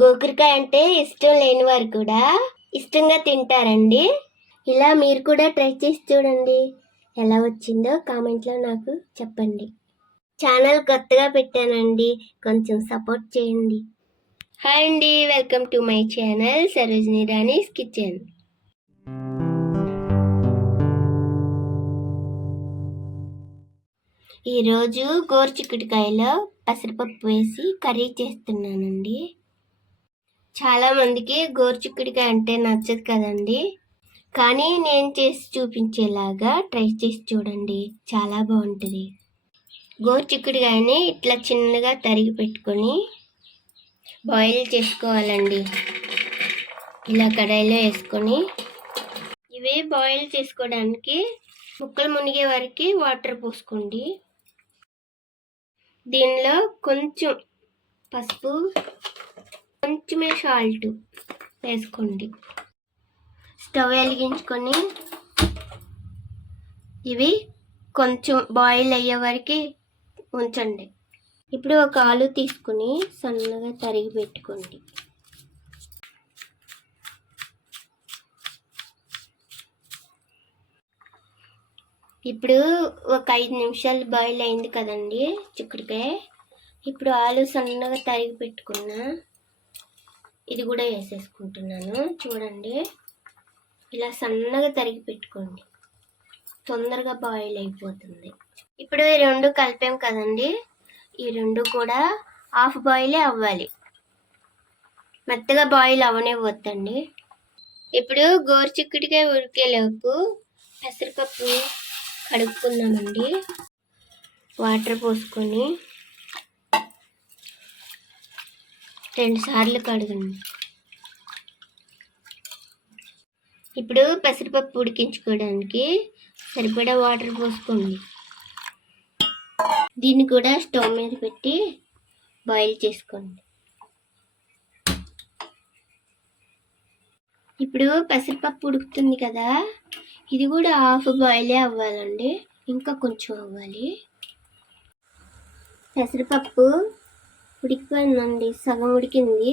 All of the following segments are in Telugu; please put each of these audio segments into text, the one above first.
గోకరకాయ అంటే ఇష్టం లేని వారు కూడా ఇష్టంగా తింటారండి. ఇలా మీరు కూడా ట్రై చేసి చూడండి. ఎలా వచ్చిందో కామెంట్లో నాకు చెప్పండి. ఛానల్ కొత్తగా పెట్టానండి, కొంచెం సపోర్ట్ చేయండి. హాయ్ అండి, welcome to my channel Sarojini Rani's kitchen. ఈరోజు గోరుచిక్కుడుకాయలో పెసరపప్పు వేసి కర్రీ చేస్తున్నానండి. చాలామందికి గోరుచిక్కుడుకాయ అంటే నచ్చదు కదండి, కానీ నేను చేసి చూపించేలాగా ట్రై చేసి చూడండి, చాలా బాగుంటుంది. గోరుచిక్కుడుకాయని ఇట్లా చిన్నగా తరిగి పెట్టుకొని బాయిల్ చేసుకోవాలండి. ఇలా కడాయిలో వేసుకొని ఇవి బాయిల్ చేసుకోవడానికి ముక్కలు మునిగే వరకు వాటర్ పోసుకోండి. దీనిలో కొంచెం పసుపు, కొంచెమే సాల్ట్ వేసుకోండి. స్టవ్ వెలిగించుకొని ఇవి కొంచెం బాయిల్ అయ్యే వరకు ఉంచండి. ఇప్పుడు ఒక ఆలు తీసుకుని సన్నగా తరిగి పెట్టుకోండి. ఇప్పుడు ఒక 5 నిమిషాలు బాయిల్ అయింది కదండి చిక్కుడుకాయ. ఇప్పుడు ఆలు సన్నగా తరిగి పెట్టుకున్నా ఇది కూడా వేసేసుకుంటున్నాను. చూడండి, ఇలా సన్నగా తరిగి పెట్టుకోండి, తొందరగా బాయిల్ అయిపోతుంది. ఇప్పుడు ఈ రెండు కలిపాం కదండి, ఈ రెండు కూడా హాఫ్ బాయిలే అవ్వాలి, మెత్తగా బాయిల్ అవనివ్వద్దండి. ఇప్పుడు గోరుచిక్కుడుకాయ ఉడికేలోపు పెసరపప్పు కడుక్కుందామండి. వాటర్ పోసుకొని 2 సార్లు కడగండి. ఇప్పుడు పెసరపప్పు ఉడికించుకోవడానికి సరిపడా వాటర్ పోసుకోండి. దీన్ని కూడా స్టవ్ మీద పెట్టి బాయిల్ చేసుకోండి. ఇప్పుడు పెసరపప్పు ఉడుకుతుంది కదా, ఇది కూడా హాఫ్ బాయిలే అవ్వాలండి, ఇంకా కొంచెం అవ్వాలి. పెసరపప్పు ఉడికిపోయిందండి, సగం ఉడికింది.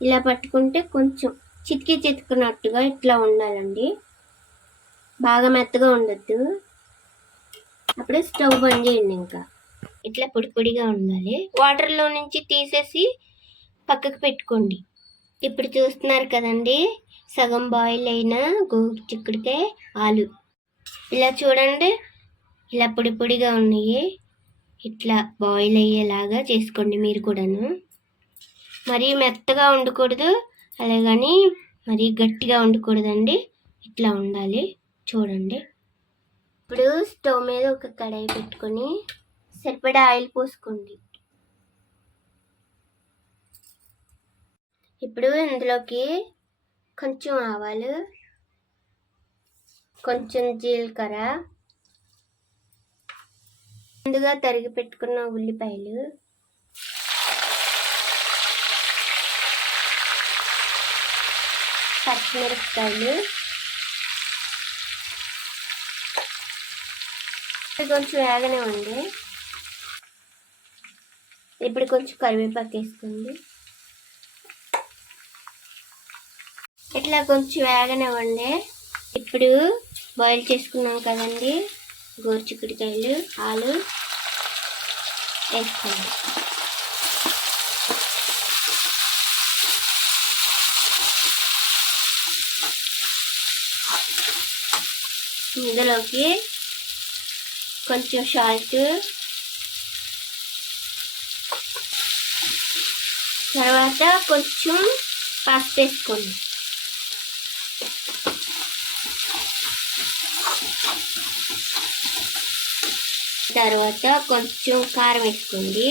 ఇలా పట్టుకుంటే కొంచెం చితికినట్టుగా ఇట్లా ఉండాలండి, బాగా మెత్తగా ఉండద్దు. అప్పుడు స్టవ్ బంద్ చేయండి. ఇంకా ఇట్లా పొడి పొడిగా ఉండాలి. వాటర్లో నుంచి తీసేసి పక్కకు పెట్టుకోండి. ఇప్పుడు చూస్తున్నారు కదండి, సగం బాయిల్ అయిన గోరుచిక్కుడుకాయ ఆలు. ఇలా చూడండి, ఇలా పొడి పొడిగా ఉన్నాయి. ఇట్లా బాయిల్ అయ్యేలాగా చేసుకోండి మీరు కూడాను. మరీ మెత్తగా ఉండకూడదు, అలాగని మరీ గట్టిగా ఉండకూడదండి, ఇట్లా ఉండాలి. చూడండి. ఇప్పుడు స్టవ్ మీద ఒక కడాయి పెట్టుకొని సరిపడా ఆయిల్ పోసుకోండి. ఇప్పుడు ఇందులోకి కొంచెం ఆవాలు, కొంచెం జీలకర్ర, ముందుగా తరిగి పెట్టుకున్న ఉల్లిపాయలు, పచ్చిమిరపకాయలు, కొంచెం వేగనివ్వండి. ఇప్పుడు కొంచెం కరివేపాకు వేసుకోండి. ఇట్లా కొంచెం వేగనివ్వండి. ఇప్పుడు బాయిల్ చేసుకున్నాం కదండి గోరుచిక్కుడుకాయలు, ఆలు వేసుకోండి. ఇందులోకి కొంచెం సాల్ట్, తర్వాత కొంచెం పసుపు వేసుకోండి. తర్వాత కొంచెం కారం వేసుకోండి.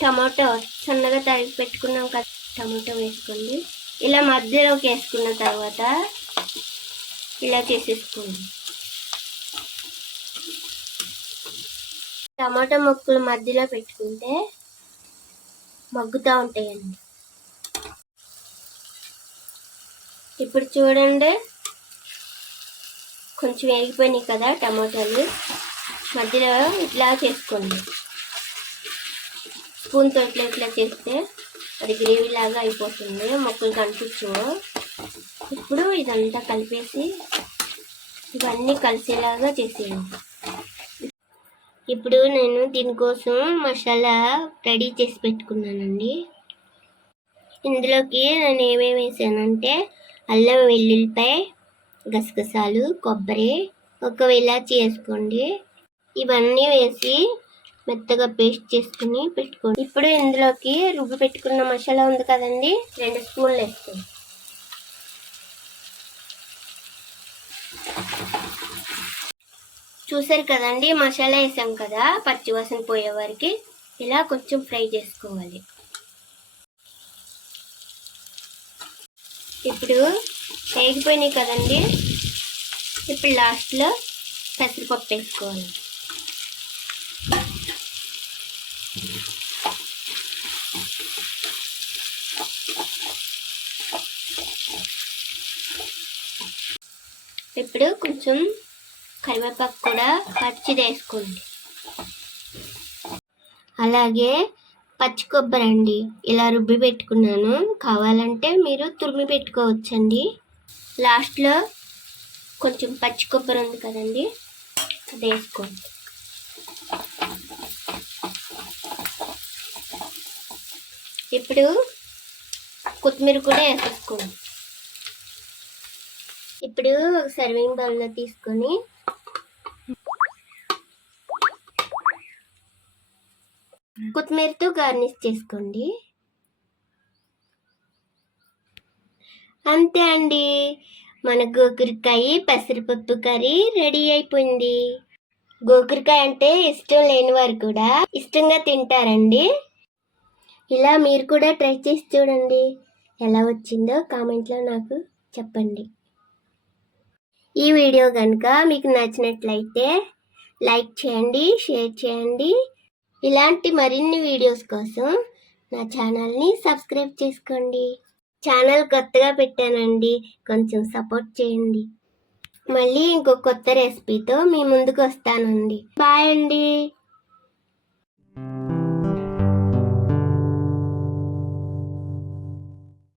టమాటో సన్నగా తరిగి పెట్టుకున్నాం కదా, టమాటో వేసుకోండి. ఇలా మధ్యలోకి వేసుకున్న తర్వాత ఇలా చేసేసుకోండి. టమాటా ముక్కలు మధ్యలో పెట్టుకుంటే మగ్గుతూ ఉంటాయండి. ఇప్పుడు చూడండి, కొంచెం వేగిపోయినాయి కదా టమాటాలు, మధ్యలో ఇట్లా చేసుకోండి. స్పూన్తో ఇట్లా చేస్తే అది గ్రేవీ లాగా అయిపోతుంది, మొక్కలు కనిపించు. ఇప్పుడు ఇదంతా కలిపేసి ఇవన్నీ కలిసేలాగా చేసేయండి. ఇప్పుడు నేను దీనికోసం మసాలా రెడీ చేసి పెట్టుకున్నానండి. ఇందులోకి నేను ఏమేమి వేసానంటే అల్లం వెల్లుల్లిపాయ, గసగసాలు, కొబ్బరి, ఒక ఇలాచి వేసుకోండి. ఇవన్నీ వేసి మెత్తగా పేస్ట్ చేసుకుని పెట్టుకోండి. ఇప్పుడు ఇందులోకి రుబ్బి పెట్టుకున్న మసాలా ఉంది కదండి, 2 స్పూన్లు వేసుకోండి. చూసారు కదండి, మసాలా వేసాం కదా, పచ్చివాసన పోయే వరకు ఇలా కొంచెం ఫ్రై చేసుకోవాలి. ఇప్పుడు వేగిపోయినాయి కదండి, ఇప్పుడు లాస్ట్లో పెసరపప్పు వేసుకోవాలి. ఇప్పుడు కొంచెం కరివేపాకు కూడా పచ్చిది వేసుకోండి. అలాగే పచ్చి కొబ్బరి అండి, ఇలా రుబ్బి పెట్టుకున్నాను, కావాలంటే మీరు తురిమి పెట్టుకోవచ్చండి. లాస్ట్లో కొంచెం పచ్చి కొబ్బరి ఉంది కదండి, అది వేసుకోండి. ఇప్పుడు కొత్తిమీర కూడా వేసేసుకోండి. ఇప్పుడు ఒక సర్వింగ్ బౌల్లో తీసుకొని కొత్తిమీరతో గార్నిష్ చేసుకోండి. అంతే అండి, మన గోకరకాయ పెసరపప్పు కర్రీ రెడీ అయిపోయింది. గోకరకాయ అంటే ఇష్టం లేని వారు కూడా ఇష్టంగా తింటారండి. ఇలా మీరు కూడా ట్రై చేసి చూడండి, ఎలా వచ్చిందో కామెంట్లో నాకు చెప్పండి. ఈ వీడియో కనుక మీకు నచ్చినట్లయితే లైక్ చేయండి, షేర్ చేయండి. ఇలాంటి మరిన్ని వీడియోస్ కోసం నా ఛానల్ని సబ్స్క్రైబ్ చేసుకోండి. ఛానల్ కొత్తగా పెట్టానండి, కొంచెం సపోర్ట్ చేయండి. మళ్ళీ ఇంకో కొత్త రెసిపీతో మీ ముందుకు వస్తానండి. బాయ్ అండి.